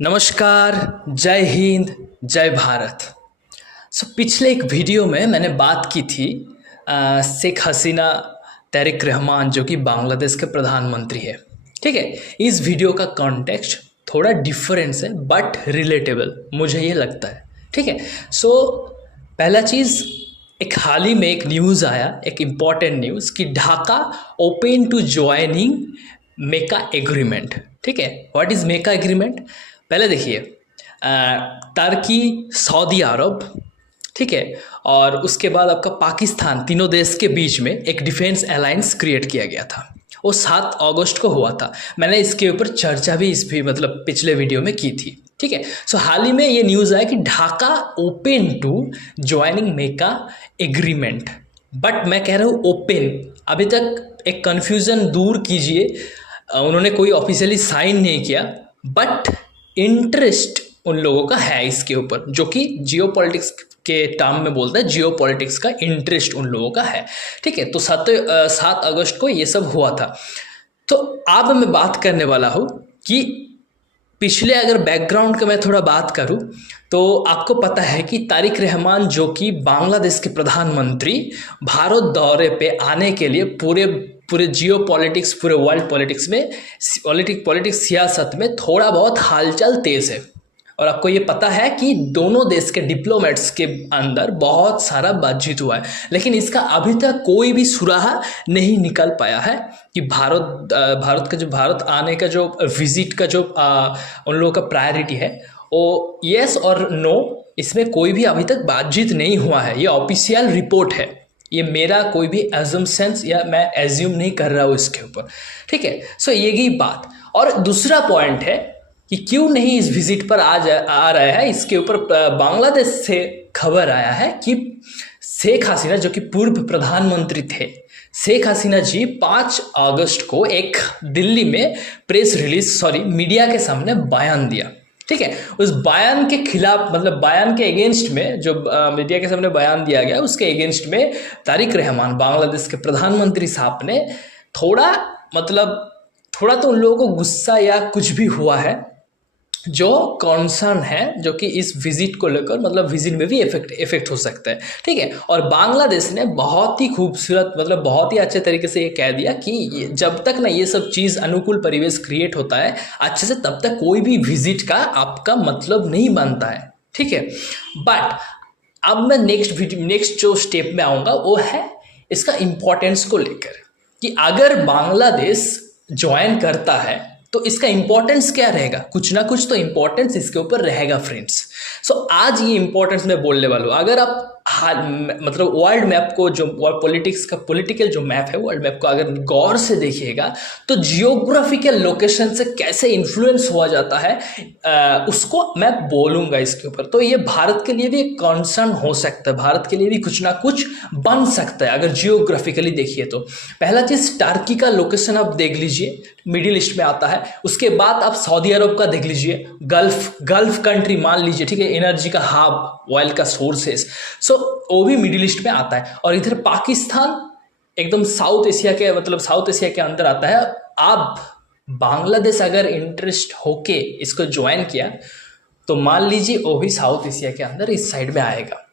नमस्कार। जय हिंद। जय भारत। पिछले एक वीडियो में मैंने बात की थी शेख हसीना तारिक रहमान जो कि बांग्लादेश के प्रधानमंत्री है। ठीक है। इस वीडियो का कॉन्टेक्स्ट थोड़ा डिफरेंस है बट रिलेटेबल मुझे ये लगता है। ठीक है। पहला चीज़, एक हाल ही में एक न्यूज़ आया, एक इम्पॉर्टेंट न्यूज़ कि Dhaka open to joining make a agreement. ठीक है। What is MECA agreement? पहले देखिए, तुर्की, सऊदी अरब, ठीक है, और उसके बाद आपका पाकिस्तान, तीनों देश के बीच में एक डिफेंस अलायंस क्रिएट किया गया था। वो 7 अगस्त को हुआ था। मैंने इसके ऊपर चर्चा भी मतलब पिछले वीडियो में की थी। ठीक है। हाल ही में ये न्यूज़ आया कि Dhaka open to joining make a agreement, but मैं कह रहा हूँ ओपन। अभी तक एक कन्फ्यूज़न दूर कीजिए, उन्होंने कोई ऑफिशियली साइन नहीं किया, बट इंटरेस्ट उन लोगों का है इसके ऊपर, जो कि जियोपॉलिटिक्स के टर्म में बोलता है, जियोपॉलिटिक्स का इंटरेस्ट उन लोगों का है। ठीक है। तो 7 अगस्त को ये सब हुआ था। तो अब मैं बात करने वाला हूँ कि पिछले, अगर बैकग्राउंड का मैं थोड़ा बात करूँ तो आपको पता है कि तारिक रहमान जो कि बांग्लादेश के प्रधानमंत्री, भारत दौरे पे आने के लिए पूरे जियो पॉलिटिक्स, पूरे वर्ल्ड पॉलिटिक्स में, पॉलिटिक्स सियासत में थोड़ा बहुत हालचाल तेज़ है। और आपको ये पता है कि दोनों देश के डिप्लोमेट्स के अंदर बहुत सारा बातचीत हुआ है, लेकिन इसका अभी तक कोई भी सुराहा नहीं निकल पाया है कि भारत आने का जो विजिट का जो उन लोगों का प्रायोरिटी है वो येस और नो, इसमें कोई भी अभी तक बातचीत नहीं हुआ है। ये ऑफिशियल रिपोर्ट है, ये मेरा कोई भी एजम्पशंस या मैं एज्यूम नहीं कर रहा हूँ इसके ऊपर। ठीक है। यही बात। और दूसरा पॉइंट है कि क्यों नहीं इस विजिट पर आ रहा है, इसके ऊपर बांग्लादेश से खबर आया है कि शेख हसीना जो कि पूर्व प्रधानमंत्री थे, शेख हसीना जी 5 अगस्त को एक दिल्ली में मीडिया के सामने बयान दिया। ठीक है। उस बयान के खिलाफ, मतलब बयान के अगेंस्ट में, जो मीडिया के सामने बयान दिया गया उसके अगेंस्ट में तारिक रहमान, बांग्लादेश के प्रधानमंत्री साहब ने थोड़ा तो उन लोगों को गुस्सा या कुछ भी हुआ है, जो कॉन्सर्न है, जो कि इस विजिट को लेकर, मतलब विजिट में भी इफेक्ट हो सकता है। ठीक है। और बांग्लादेश ने बहुत ही खूबसूरत, मतलब बहुत ही अच्छे तरीके से ये कह दिया कि जब तक ना ये सब चीज़, अनुकूल परिवेश क्रिएट होता है अच्छे से, तब तक कोई भी विजिट का आपका मतलब नहीं बनता है। ठीक है। बट अब मैं नेक्स्ट जो स्टेप में आऊँगा वो है इसका इम्पोर्टेंस को लेकर, कि अगर बांग्लादेश ज्वाइन करता है तो इसका इंपॉर्टेंस क्या रहेगा। कुछ ना कुछ तो इंपॉर्टेंस इसके ऊपर रहेगा फ्रेंड्स। आज ये इंपॉर्टेंस मैं बोलने वाला हूँ। अगर आप मतलब वर्ल्ड मैप को, जो पॉलिटिकल जो मैप है, वर्ल्ड मैप को अगर गौर से देखिएगा तो जियोग्राफिकल लोकेशन से कैसे इन्फ्लुएंस हुआ जाता है, उसको मैं बोलूँगा इसके ऊपर। तो ये भारत के लिए भी एक कंसर्न हो सकता है, भारत के लिए भी कुछ ना कुछ बन सकता है अगर जियोग्राफिकली देखिए तो। पहला चीज़, टर्की का लोकेशन आप देख लीजिए, मिडिल ईस्ट में आता है। उसके बाद आप सऊदी अरब का देख लीजिए, गल्फ कंट्री मान लीजिए। ठीक है। एनर्जी का हब, ऑयल का सोर्सेस, वो भी मिडिल ईस्ट में आता है। और इधर पाकिस्तान एकदम साउथ एशिया के अंदर आता है। अब बांग्लादेश अगर इंटरेस्ट होके इसको ज्वाइन किया तो मान लीजिए वो भी साउथ एशिया के अंदर इस साइड में आएगा।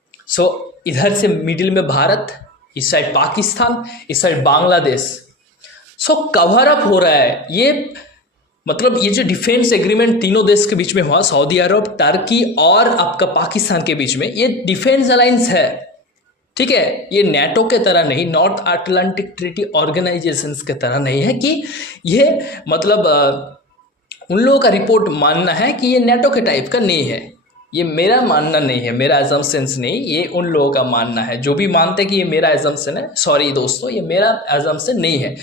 इधर से मिडिल में भारत, इस साइड पाकिस्तान, इस साइड बांग्लादेश। कवर अप हो रहा है ये, मतलब ये जो डिफेंस एग्रीमेंट तीनों देश के बीच में हुआ, सऊदी अरब, टर्की और आपका पाकिस्तान के बीच में, ये डिफेंस अलायंस है। ठीक है। ये नेटो के तरह नहीं, नॉर्थ अटलांटिक ट्रीटी ऑर्गेनाइजेशंस के तरह नहीं है कि ये मतलब उन लोगों का रिपोर्ट मानना है कि ये नेटो के टाइप का नहीं है। ये मेरा मानना नहीं है, मेरा एजम्पशंस नहीं, ये उन लोगों का मानना है। जो भी मानते हैं कि ये मेरा एजम्पशन है, सॉरी दोस्तों, ये मेरा एजम्पशन नहीं है।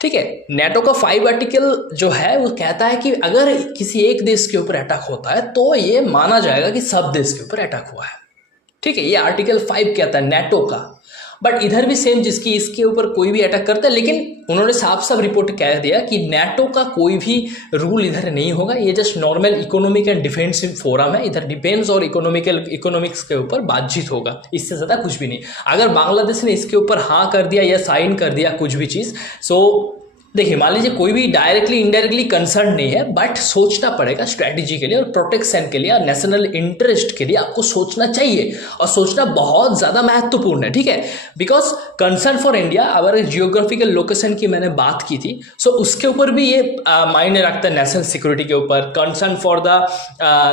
ठीक है। नेटो का 5 आर्टिकल जो है वो कहता है कि अगर किसी एक देश के ऊपर अटैक होता है तो ये माना जाएगा कि सब देश के ऊपर अटैक हुआ है। ठीक है। ये आर्टिकल 5 कहता है नेटो का। बट इधर भी सेम, जिसकी इसके ऊपर कोई भी अटैक करता है, लेकिन उन्होंने साफ रिपोर्ट कह दिया कि नेटो का कोई भी रूल इधर नहीं होगा। ये just normal economic and defensive forum है, इधर डिफेंस और इकोनॉमिक्स के ऊपर बातचीत होगा, इससे ज़्यादा कुछ भी नहीं। अगर बांग्लादेश ने इसके ऊपर हाँ कर दिया या साइन कर दिया कुछ भी चीज़, देखिए, मान लीजिए कोई भी डायरेक्टली इनडायरेक्टली कंसर्न नहीं है, बट सोचना पड़ेगा स्ट्रैटेजी के लिए और प्रोटेक्शन के लिए और नेशनल इंटरेस्ट के लिए आपको सोचना चाहिए, और सोचना बहुत ज़्यादा महत्वपूर्ण है, ठीक है। बिकॉज कंसर्न फॉर इंडिया, अगर जियोग्राफिकल लोकेशन की मैंने बात की थी, सो उसके ऊपर भी ये मायने रखता है, नेशनल सिक्योरिटी के ऊपर। कंसर्न फॉर द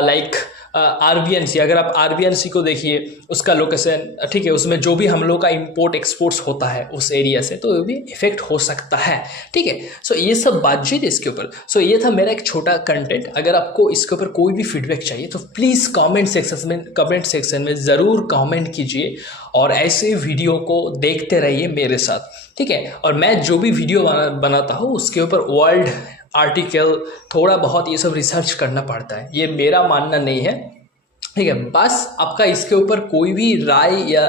लाइक आरबीएनसी, अगर आप आरबीएनसी को देखिए, उसका लोकेशन, ठीक है, उसमें जो भी हम लोग का इंपोर्ट एक्सपोर्ट्स होता है उस एरिया से, तो ये भी इफेक्ट हो सकता है, ठीक है। सो ये सब बातचीत इसके ऊपर। सो ये था मेरा एक छोटा कंटेंट। अगर आपको इसके ऊपर कोई भी फीडबैक चाहिए तो प्लीज़ कमेंट सेक्शन में ज़रूर कमेंट कीजिए, और ऐसे वीडियो को देखते रहिए मेरे साथ, ठीक है। और मैं जो भी वीडियो बनाता हूँ उसके ऊपर वर्ल्ड आर्टिकल, थोड़ा बहुत ये सब रिसर्च करना पड़ता है, ये मेरा मानना नहीं है, ठीक है। बस आपका इसके ऊपर कोई भी राय या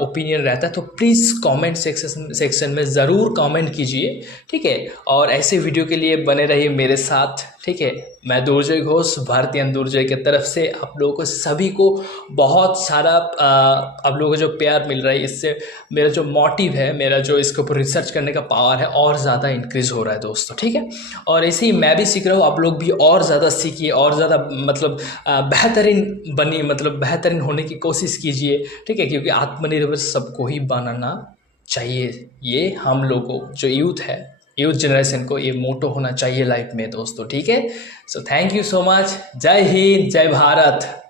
ओपिनियन रहता है तो प्लीज़ कमेंट सेक्शन में ज़रूर कमेंट कीजिए, ठीक है। और ऐसे वीडियो के लिए बने रहिए मेरे साथ, ठीक है। मैं दुर्जय घोष, भारतीय दुर्जय की तरफ से आप लोगों को सभी को बहुत सारा आप लोगों को जो प्यार मिल रहा है, इससे मेरा जो मोटिव है, मेरा जो इसके ऊपर रिसर्च करने का पावर है और ज़्यादा इंक्रीज़ हो रहा है दोस्तों, ठीक है। और ऐसे ही मैं भी सीख रहा हूँ, आप लोग भी और ज़्यादा सीखिए, और ज़्यादा मतलब बेहतरीन होने की कोशिश कीजिए, ठीक है। क्योंकि आत्मनिर्भर सबको ही बनाना चाहिए, ये हम लोगों जो यूथ जनरेशन को ये मोटो होना चाहिए लाइफ में दोस्तों, ठीक है। So thank you so much. जय हिंद, जय भारत।